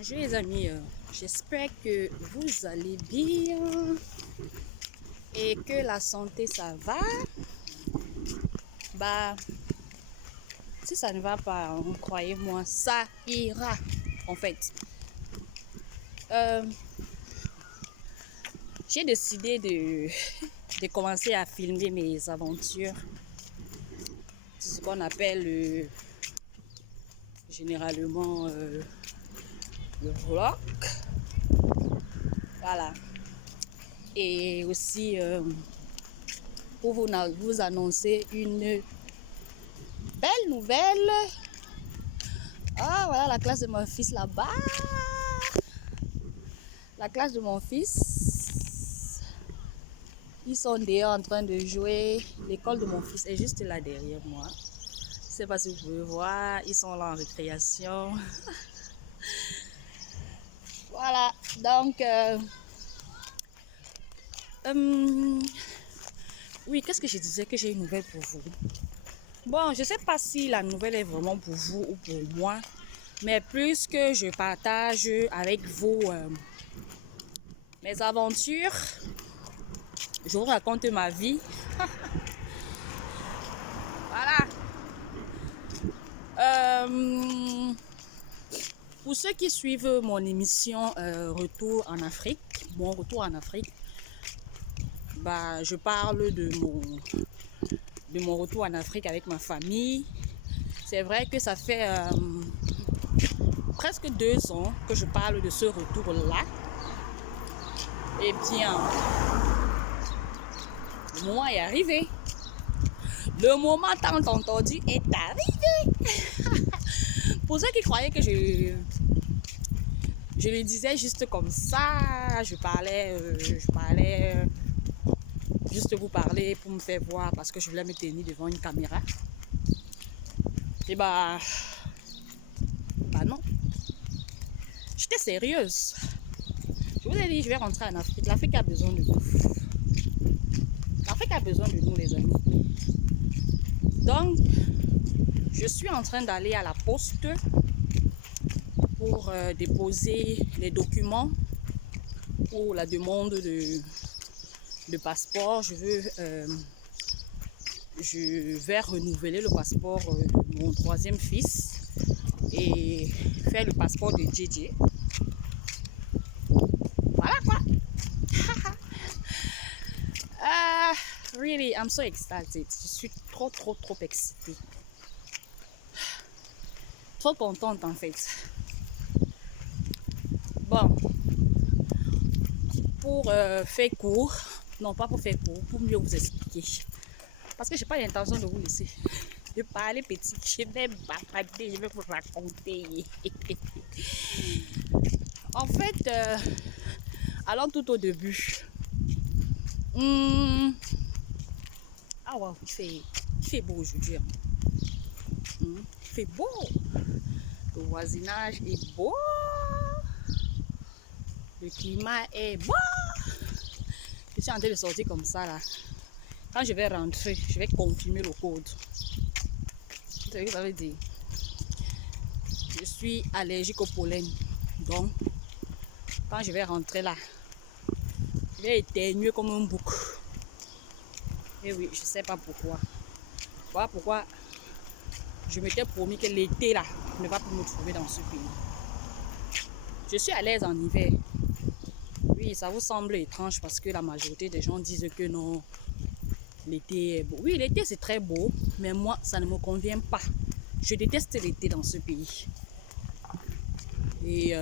Bonjour les amis, j'espère que vous allez bien et que la santé ça va. Bah, si ça ne va pas, croyez-moi, ça ira en fait. Euh, j'ai décidé de commencer à filmer mes aventures. C'est ce qu'on appelle généralement le vlog. Voilà. Et aussi pour vous annoncer une belle nouvelle. Ah, voilà la classe de mon fils là-bas. La classe de mon fils. Ils sont dehors en train de jouer. L'école de mon fils est juste là derrière moi. Je ne sais pas si vous pouvez voir. Ils sont là en récréation. Voilà. Donc, oui, qu'est-ce que je disais que j'ai une nouvelle pour vous? Bon, je ne sais pas si la nouvelle est vraiment pour vous ou pour moi. Mais plus que je partage avec vous mes aventures, je vous raconte ma vie. Voilà. Pour ceux qui suivent mon émission Retour en Afrique, mon retour en Afrique, bah, je parle de mon retour en Afrique avec ma famille. C'est vrai que ça fait presque 2 ans que je parle de ce retour-là. Eh bien, le moment est arrivé. Le moment tant entendu est arrivé. Pour ceux qui croyaient que je le disais juste comme ça, je parlais juste vous parler pour me faire voir parce que je voulais me tenir devant une caméra. Et bah non, j'étais sérieuse. Je vous ai dit, je vais rentrer en Afrique. L'Afrique a besoin de nous. L'Afrique a besoin de nous, les amis. Donc, je suis en train d'aller à la poste pour déposer les documents pour la demande de passeport. Je vais renouveler le passeport de mon 3e fils et faire le passeport de JJ. Voilà quoi. Really, I'm so excited. Je suis trop excitée. Trop contente en fait. Bon, pour faire court, non pas pour faire court, pour mieux vous expliquer. Parce que j'ai pas l'intention de vous laisser. De parler petit, je vais bavarder, je vais vous raconter. En fait, allons tout au début. Ah ouais, il fait beau aujourd'hui. Il fait beau. Le voisinage est beau. Le climat est beau. Je suis en train de sortir comme ça là. Quand je vais rentrer, je vais confirmer le code. Vous savez ce que ça veut dire? Je suis allergique au pollen. Donc, quand je vais rentrer là, je vais éternuer comme un bouc. Et oui, je ne sais pas pourquoi. Voilà pourquoi je m'étais promis que l'été là ne va plus me trouver dans ce pays. Je suis à l'aise en hiver. Oui, ça vous semble étrange parce que la majorité des gens disent que non, l'été est beau. Oui, l'été c'est très beau, mais moi ça ne me convient pas. Je déteste l'été dans ce pays. Et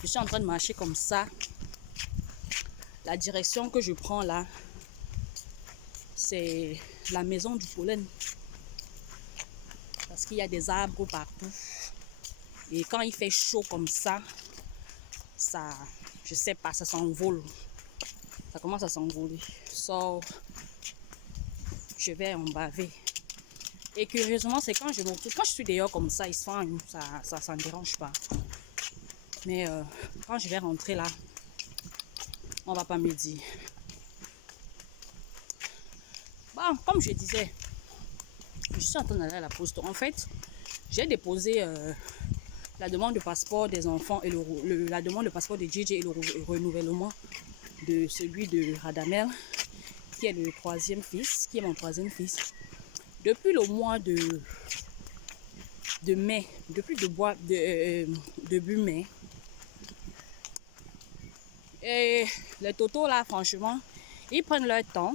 je suis en train de marcher comme ça. La direction que je prends là, c'est la maison du pollen. Parce qu'il y a des arbres partout. Et quand il fait chaud comme ça, je sais pas, ça s'envole. Ça commence à s'envoler. So, je vais en baver. Et curieusement, c'est quand je me retrouve, quand je suis dehors comme ça, ça ne me dérange pas. Mais quand je vais rentrer là, on va pas me dire. Bon, comme je disais, je suis en train d'aller à la poste. En fait, j'ai déposé la demande de passeport des enfants et la demande de passeport de JJ et le renouvellement de celui de Radamel, qui est le troisième fils, qui est mon troisième fils. Depuis le mois de mai, depuis début mai, et les totaux là, franchement, ils prennent leur temps.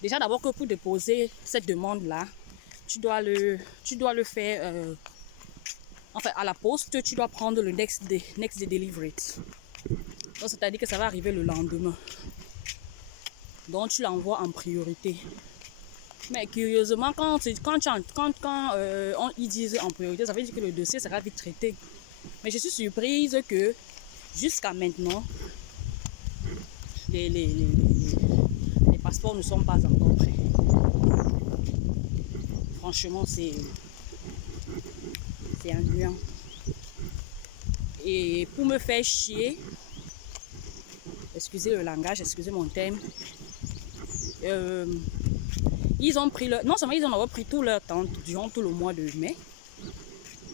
Déjà d'abord que pour déposer cette demande là, tu dois le faire enfin à la poste. Tu dois prendre le next day delivery. Donc c'est-à-dire que ça va arriver le lendemain. Donc tu l'envoies en priorité. Mais curieusement, quand ils disent en priorité, ça veut dire que le dossier sera vite traité. Mais je suis surprise que jusqu'à maintenant, les passeports ne sont pas encore prêts. Franchement, c'est ennuyant. Et pour me faire chier, excusez le langage, excusez mon thème, ils ont pris non seulement ils ont pris tout leur temps durant tout le mois de mai.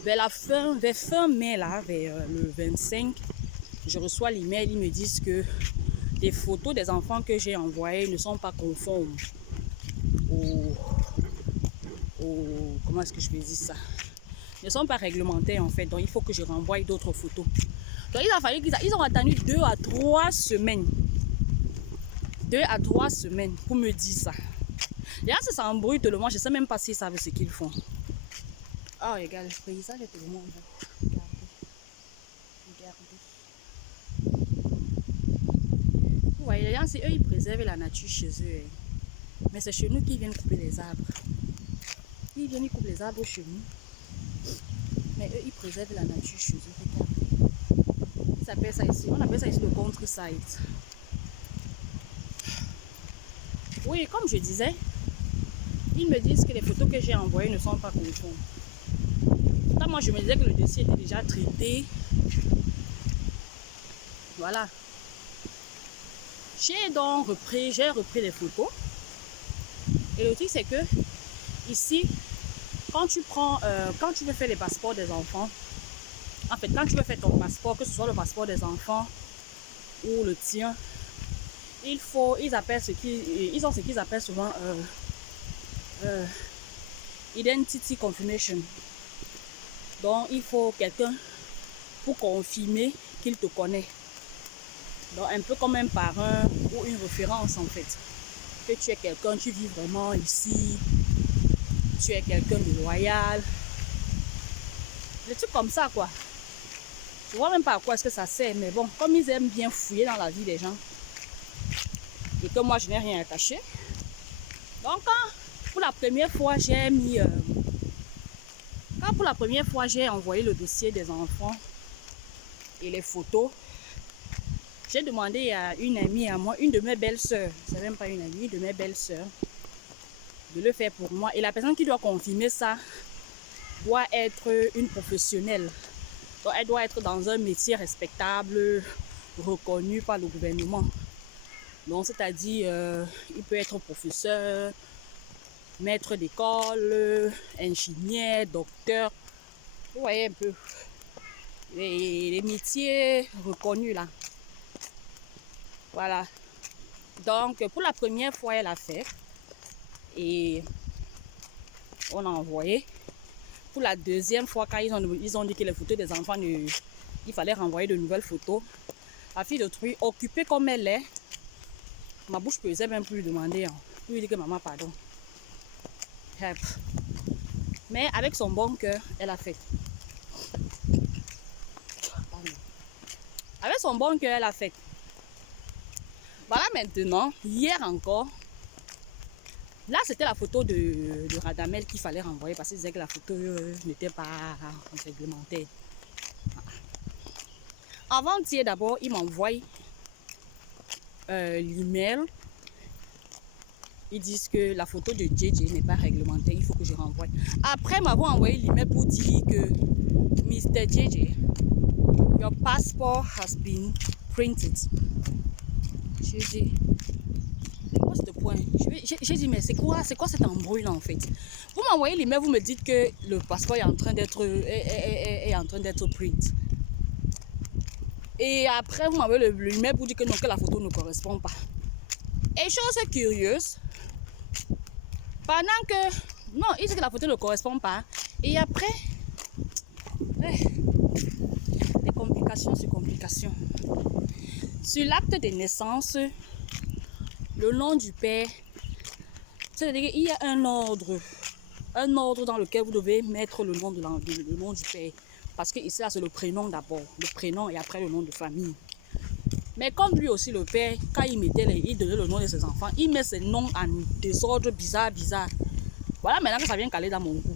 Vers fin mai là, vers le 25, je reçois l'email, ils me disent que les photos des enfants que j'ai envoyées ne sont pas conformes comment est-ce que je vais dire ça, ne sont pas réglementaires en fait, donc il faut que je renvoie d'autres photos. Donc il a fallu qu'ils ont attendu 2 à 3 semaines pour me dire ça. Là ça s'embrouille tout le monde, je sais même pas s'ils savent ce qu'ils font. Oh regarde, le paysage est tellement beau. Regardez. Vous voyez, les gens, c'est eux, ils préservent la nature chez eux. Mais c'est chez nous qu'ils viennent couper les arbres. Ils viennent couper les arbres chez nous. Mais eux, ils préservent la nature chez eux. Regardez. On appelle ça ici le countryside. Oui, comme je disais, ils me disent que les photos que j'ai envoyées ne sont pas conformes. Pourtant, moi, je me disais que le dossier était déjà traité. Voilà. J'ai repris les photos. Et le truc, c'est que ici, quand tu veux faire les passeports des enfants, en fait, quand tu veux faire ton passeport, que ce soit le passeport des enfants ou le tien, ils ont ce qu'ils appellent souvent identity confirmation. Donc, il faut quelqu'un pour confirmer qu'il te connaît. Donc, un peu comme un parrain ou une référence en fait. Que tu es quelqu'un, tu vis vraiment ici, tu es quelqu'un de loyal. Des trucs comme ça, quoi. Je vois même pas à quoi est-ce que ça sert, mais bon, comme ils aiment bien fouiller dans la vie des gens, et que moi, je n'ai rien à cacher. Donc, pour la première fois, j'ai envoyé le dossier des enfants et les photos, j'ai demandé à une amie à moi, une de mes belles-sœurs, c'est même pas une amie, une de mes belles-sœurs, de le faire pour moi. Et la personne qui doit confirmer ça doit être une professionnelle. Donc, elle doit être dans un métier respectable, reconnu par le gouvernement. Donc, c'est-à-dire, il peut être professeur, maître d'école, ingénieur, docteur. Vous voyez un peu les métiers reconnus là. Voilà. Donc, pour la première fois, elle a fait. Et on a envoyé. Pour la deuxième fois, quand ils ont dit que les photos des enfants, il fallait renvoyer de nouvelles photos. La fille d'autrui, occupée comme elle est, ma bouche pesait même plus lui demander. Lui dire que maman, pardon. Mais avec son bon cœur, elle a fait. Avec son bon cœur, elle a fait. Voilà maintenant, hier encore, là c'était la photo de Radamel qu'il fallait renvoyer parce qu'il disait que la photo n'était pas réglementaire. Avant-hier d'abord, il m'envoie l'email. Ils disent que la photo de JJ n'est pas réglementaire, il faut que je renvoie. Après m'avoir envoyé l'email pour dire que Mr. JJ, your passport has been printed. JJ, What's the point? J'ai dit, mais c'est quoi cette embrouille là en fait? Vous m'envoyez l'email, vous me dites que le passeport est en train d'être print. Et après, vous m'envoyez l'email pour dire que non, que la photo ne correspond pas. Et chose curieuse, pendant que... Non, il dit que la photo ne correspond pas. Et après... des complications sur complications. Sur l'acte de naissance, le nom du père, c'est-à-dire qu'il y a un ordre dans lequel vous devez mettre le nom du père. Parce que ici, c'est le prénom d'abord, le prénom et après le nom de famille. Mais comme lui aussi, le père, quand il donnait le nom de ses enfants, il met ses noms en désordre bizarre. Voilà maintenant que ça vient caler dans mon cou.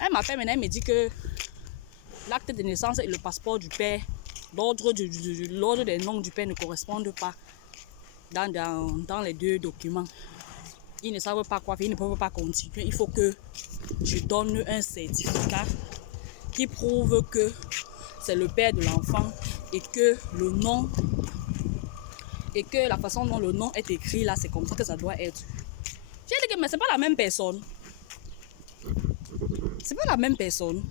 Elle m'appelle maintenant, elle me dit que l'acte de naissance et le passeport du père, l'ordre des noms du père ne correspondent pas dans les deux documents. Ils ne savent pas quoi faire, ils ne peuvent pas continuer. Il faut que je donne un certificat qui prouve que c'est le père de l'enfant et que le nom et que la façon dont le nom est écrit là, c'est comme ça que ça doit être. J'ai dit que mais c'est pas la même personne. C'est pas la même personne.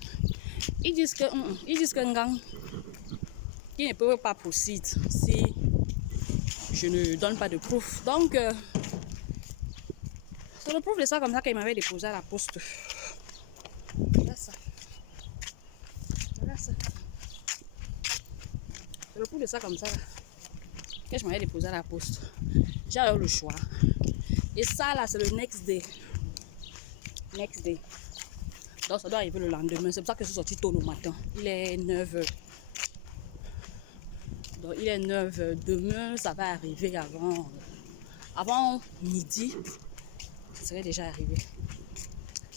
Ils disent que ils ne peuvent pas procéder si je ne donne pas de proof. Donc, c'est le proof de ça comme ça qu'il m'avait déposé à la poste. Voilà ça. Voilà ça. C'est le proof de ça comme ça là, que je m'avais déposé à la poste. J'ai alors le choix. Et ça là, c'est le next day. Next day. Donc ça doit arriver le lendemain. C'est pour ça que je suis sortie tôt le matin. Il est 9h. Donc il est 9h. Demain, ça va arriver avant midi. Ça serait déjà arrivé.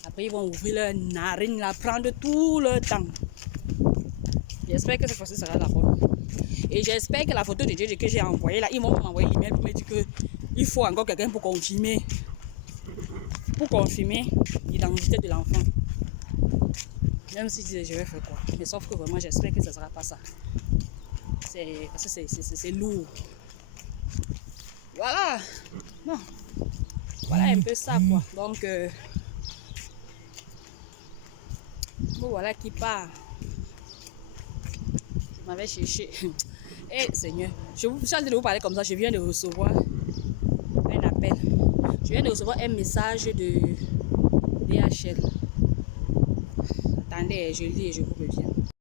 Après, ils vont ouvrir leur narine, la prendre tout le temps. J'espère que cette fois-ci sera la bonne. Et j'espère que la photo de Dieu que j'ai envoyée là, ils vont m'envoyer l'email pour me dire qu'il faut encore quelqu'un pour confirmer l'identité de l'enfant. Même si je vais faire quoi. Mais sauf que vraiment, j'espère que ce ne sera pas ça. Parce que c'est lourd. Voilà. Non. Voilà un peu ça, quoi. Donc, bon, voilà qui part. Je m'avais cherché. Eh, Seigneur, je suis en train de vous parler comme ça. Je viens de recevoir un appel. Je viens de recevoir un message de DHL. Attendez, je lis et je vous reviens.